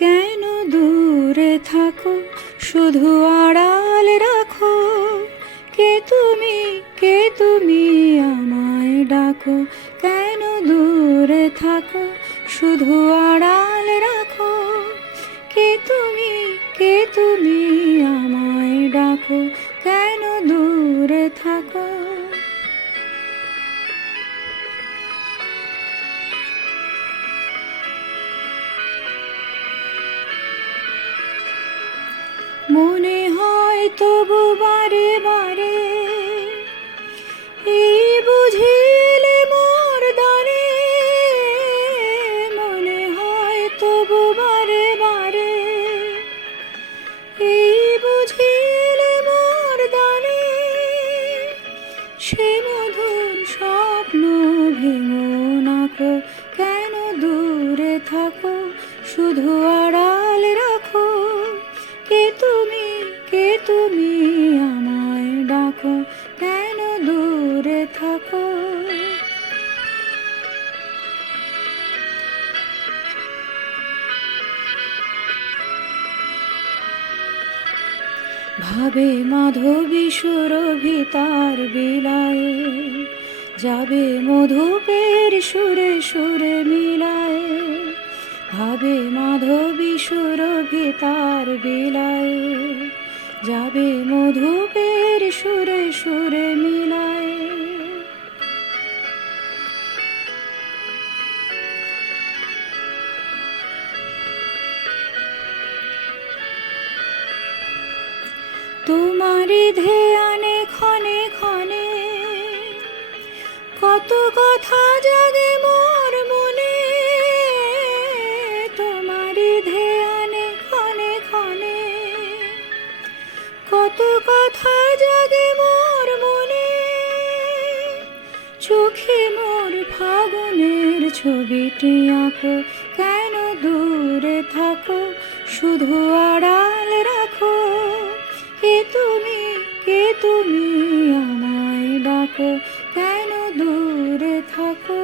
কেন দূরে থাকো, শুধু আড়াল রাখো। কে তুমি আমায় ডাকো। কেন দূরে থাকো, শুধু আড়াল রাখো। কে তুমি আমায় ডাকো। কেন দূরে থাকো। মনে হয় তবু বারে বারে, এই বুঝিলে মোর দারে। মনে হয় তবু বারে বারে, এই বুঝিলে মোর দারে। সে মধুর স্বপ্ন ভেঙো নাকো। কেন দূরে থাকো, শুধু আড়াল রাখো। কে তুমি আমায় ডাকো। কেন দূরে থাকো। ভাবে মাধবী সুরভি তার বিলায়ে, যাবে মধুপের সুরে সুরে মিলায়ে। ভাবে মাধবী সুরভি তার বিলায়ে, যাবে মধুপের সুরে সুরে মিলায়ে। তোমারি ধ্যানে ক্ষণে ক্ষণে, কত কথা জাগে মোর মনে। তোমারি ধ্যানে ক্ষণে ক্ষণে, কত কথা জাগে মোর মনে। চোখে মোর ফাগুনের ছবিটি আঁকো। কেন দূরে থাকো, শুধু আড়াল রাখো। কে তুমি আমায় ডাকো। কেন দূরে থাকো।